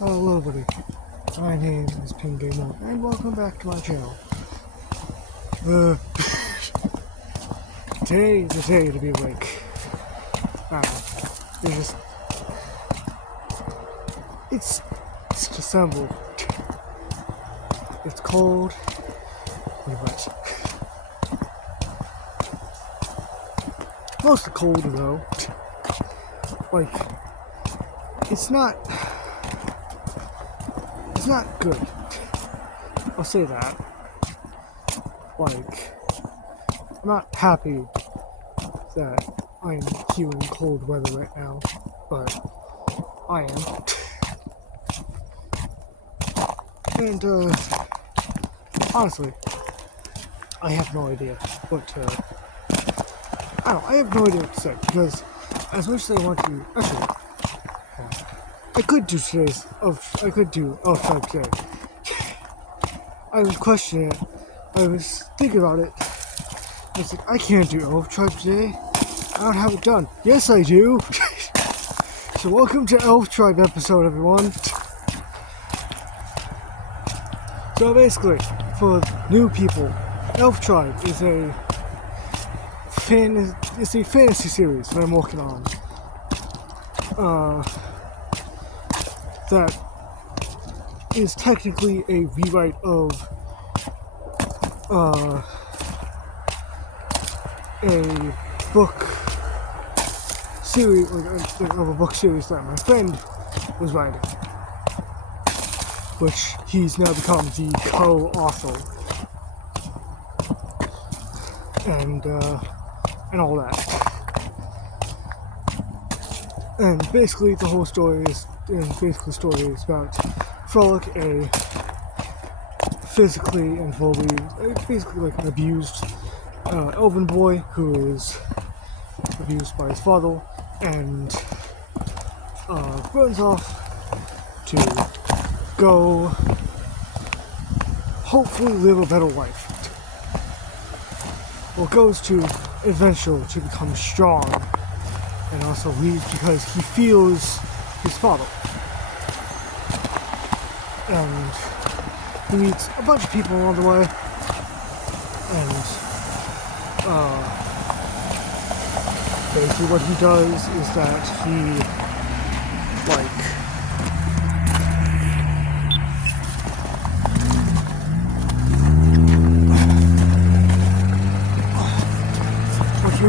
Hello everybody, my name is Ping Gamer, and welcome back to my channel. Today is the day to be awake. It's December. It's cold and wet. Mostly cold though. Like, it's not good. I'll say that. Like, I'm not happy that I'm here in cold weather right now, but I am. And, honestly, I have no idea what to... I have no idea what to say, because as much as I want to... Actually, I could do Elf-Tribe today. I was questioning it. I was thinking about it. I was like, I can't do Elf-Tribe today. I don't have it done. Yes, I do. So welcome to Elf-Tribe episode, everyone. So basically, for new people, Elf-Tribe is a fantasy series that I'm working on. That is technically a rewrite of a book series, of a book series that my friend was writing, which he's now become the co-author, and all that. And basically the whole story is about Frolic, a physically and verbally, basically like an abused elven boy who is abused by his father, and runs off to go hopefully live a better life. Well, goes to adventure to become strong, and also leaves because he feels his father. And he meets a bunch of people along the way, and basically what he does is that he, what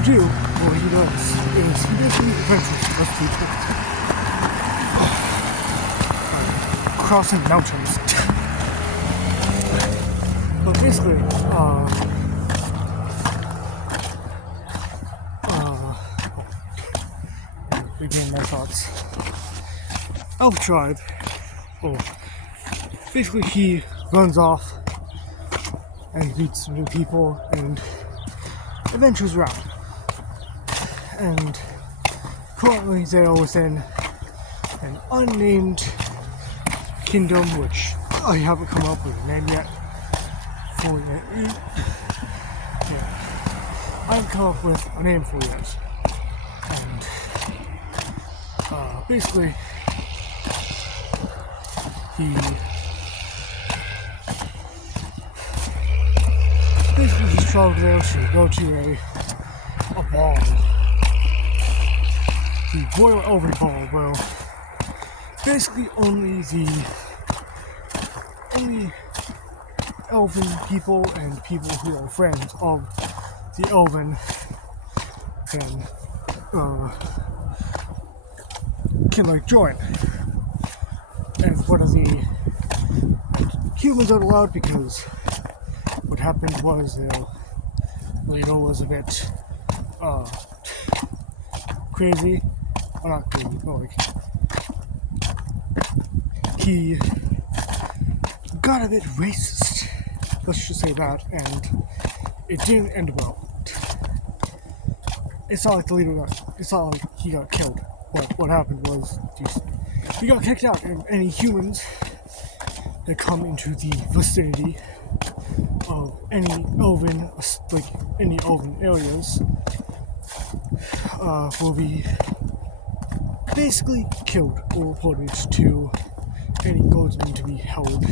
he does is he basically adventures with people. Crossing mountains. But basically, begin my thoughts. Elf-Tribe, basically he runs off and meets some new people and adventures around. And currently they are within an unnamed kingdom, which I haven't come up with a name yet. I haven't come up with a name for it yet. And basically, he's traveled there to go to a ball, the Royal Elven Ball, where basically only elven people and people who are friends of the elven can join. And one of the humans aren't allowed because what happened was Leo was a bit crazy. Well, not crazy, but he got a bit racist, let's just say that, and it didn't end well. It's not like he got killed, but what happened was he got kicked out, and any humans that come into the vicinity of any elven areas will be basically killed or reported to a wants them to be held,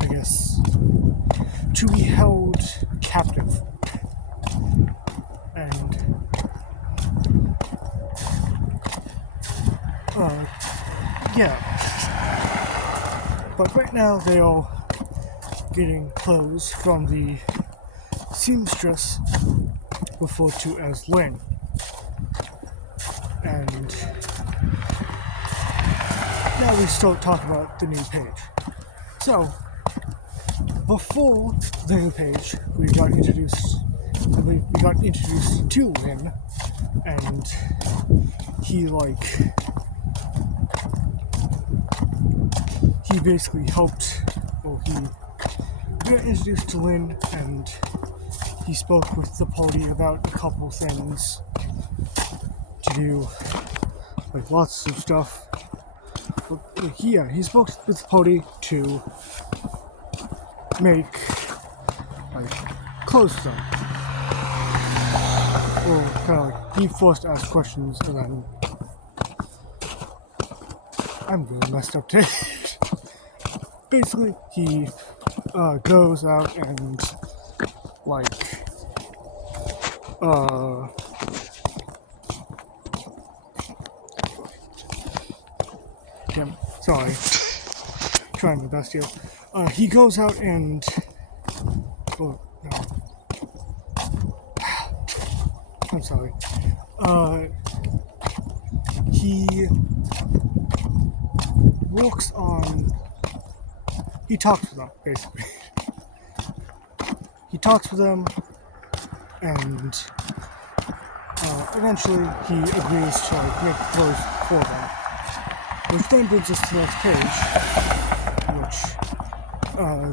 I guess, to be held captive. And, yeah. But right now they are getting clothes from the seamstress referred to as Lynn. And now we start talking about the new page. So, before the new page, we got introduced to Lynn, and he basically helped, he got introduced to Lynn, and he spoke with the party about a couple things to do, lots of stuff. But, he spoke with the party to make, clothes for them. Or kind of he forced to ask questions, and then I'm really messed up today. Basically, he goes out and sorry, trying my best here. He goes out and I'm sorry. He works on. He talks with them, basically. He talks with them, and eventually he agrees to make clothes for them. Which then brings us to the next page, which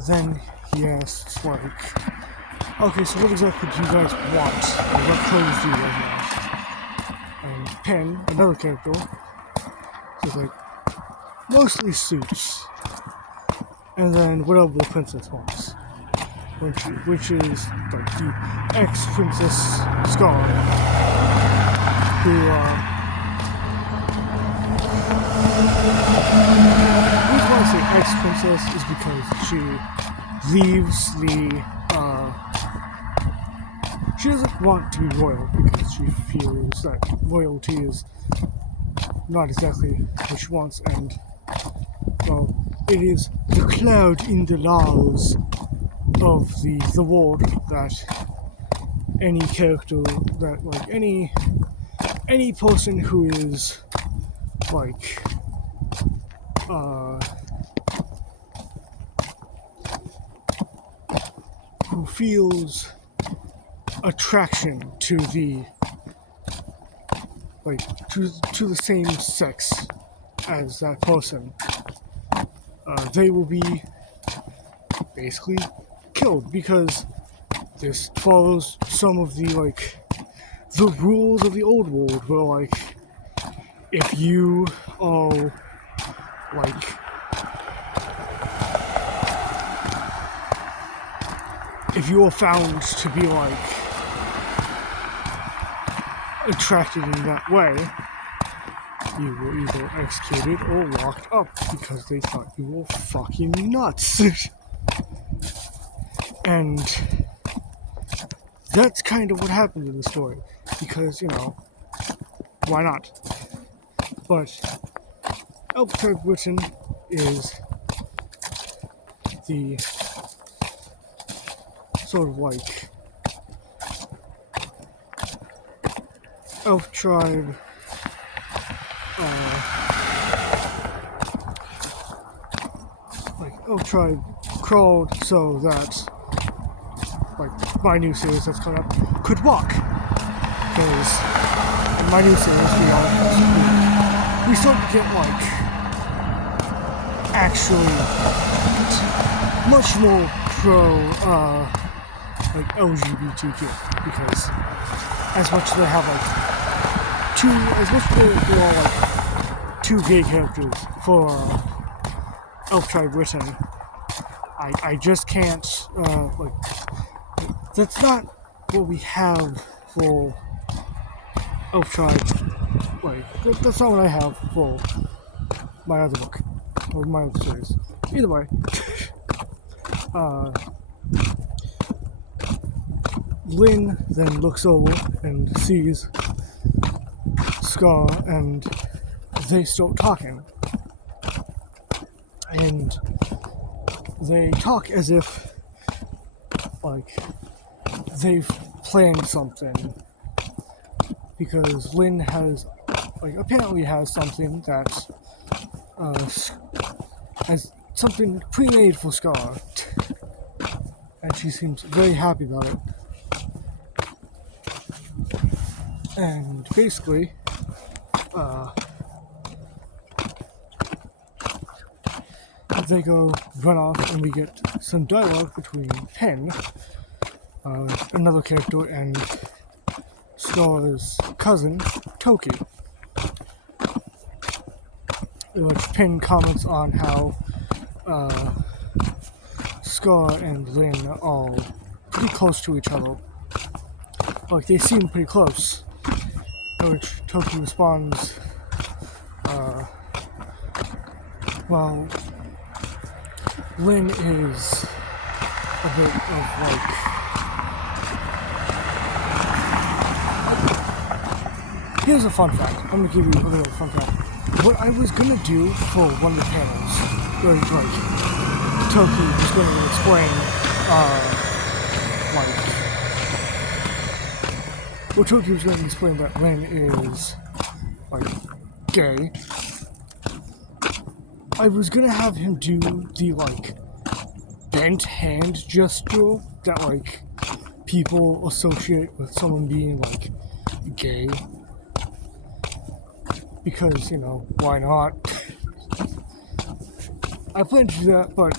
then he asks, okay, so what exactly do you guys want? What clothes do you guys want? And Penn, another character, says mostly suits. And then whatever the princess wants, which is the ex-princess Scar, who the reason why I say ex-princess is because she leaves she doesn't want to be royal because she feels that royalty is not exactly what she wants, and it is the cloud in the laws of the world that any character that any person who is who feels attraction to the to the same sex as that person, they will be basically killed, because this follows some of the the rules of the old world, where if you are if you are found to be attracted in that way, you were either executed or locked up because they thought you were fucking nuts. And that's kind of what happened in the story, because, why not? But Elf-Tribe Britain is the sort of Elf Tribe Elf Tribe crawled so that my new series that's coming up could walk, because in my new series we start to get actually much more pro LGBTQ, because as much as they have there are two gay characters for Elf-Tribe Britain, I just can't that's not what we have for Elf-Tribe. That's not what I have for my other book, or my other series. Either way, Lynn then looks over and sees Scar, and they start talking. And they talk as if, like, they've planned something. Because Lynn has, like, apparently has something that, has something pre-made for Scar. And she seems very happy about it. And basically, they go run off, and we get some dialogue between Penn, another character, and Scar's cousin, Toki. In which Penn comments on how Scar and Lynn are all pretty close to each other. Like, they seem pretty close. In which Toki responds, well, Lynn is a bit of, like, here's a fun fact. I'm gonna give you a little fun fact. What I was gonna do for one of the panels, where, like, Toki was gonna explain, well, Toki was gonna explain that Lynn is, like, gay. I was gonna have him do the, like, bent hand gesture that, like, people associate with someone being, like, gay. Because, you know, why not? I planned to do that, but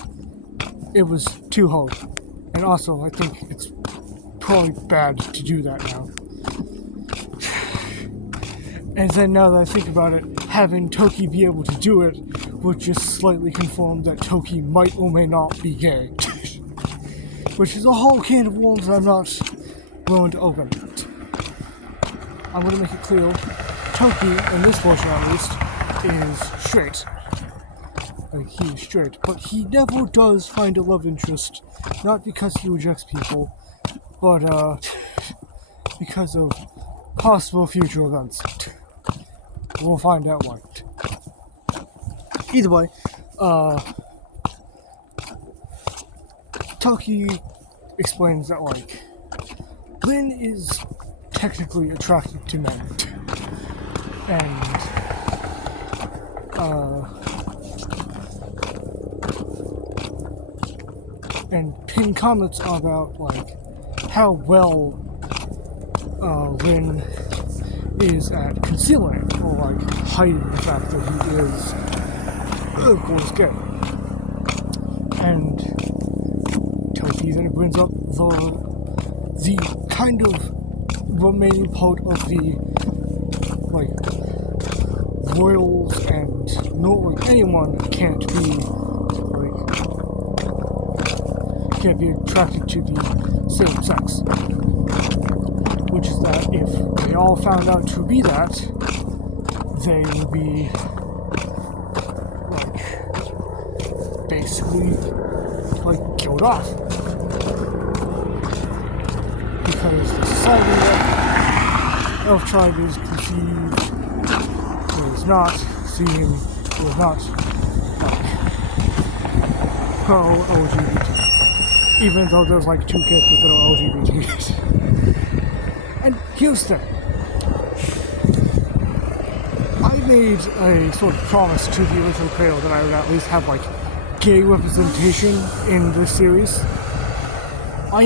it was too hard. And also, I think it's probably bad to do that now. And then now that I think about it, having Toki be able to do it would just slightly confirm that Toki might or may not be gay. Which is a whole can of worms I'm not willing to open. I'm going to make it clear, Toki, in this version at least, is straight. Like, he's straight. But he never does find a love interest, not because he rejects people, but because of possible future events. We'll find out why. Either way, Toki explains that, like, Lynn is technically attracted to men. And Pin comments about, like, how well Lynn is at concealing it, or, like, hiding the fact that he is, of course, gay. And Toki then brings up the kind of remaining part of the, like, royals and no, like, anyone can't be attracted to the same sex. Which is that if they all found out to be that, they would be, like, basically, like, killed off. Because the society that Elf Tribe is conceived is not like, pro-LGBT. Even though there's, like, 2 characters that are LGBT. And here's the thing. I made a sort of promise to the original creator that I would at least have, like, gay representation in this series. I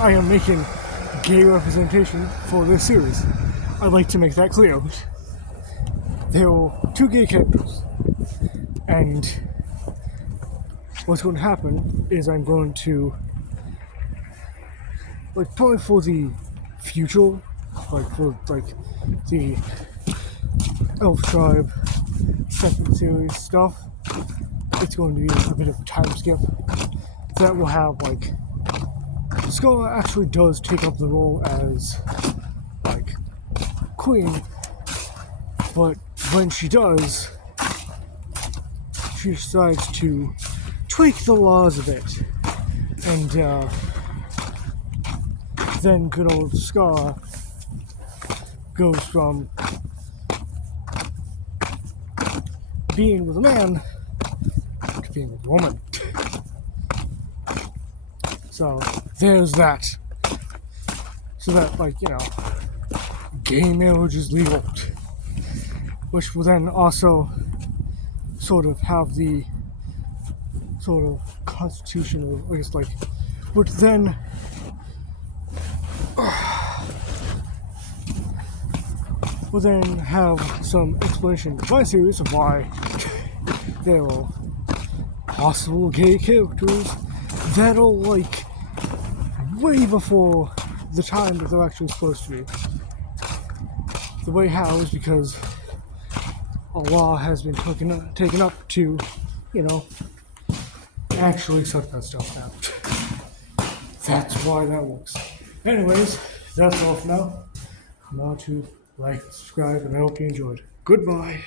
am making gay representation for this series. I'd like to make that clear. There are 2 gay characters. And what's going to happen is I'm going to, like, probably for the future, like, for, like, the Elf Tribe second series stuff, it's going to be a bit of a time skip. That will have, like, Scar actually does take up the role as, like, queen, but when she does, country decides to tweak the laws a bit, and then good old Scar goes from being with a man to being with a woman. So there's that. So that, like, gay marriage is legal, which will then also sort of have the sort of constitution, or I guess, like, would then will then have some explanation by series of why there are possible gay characters that'll, like, way before the time that they're actually supposed to be. The way how is because a law has been taken up to, actually accept that stuff now. That's why that works. Anyways, that's all for now. Remember to like, subscribe, and I hope you enjoyed. Goodbye.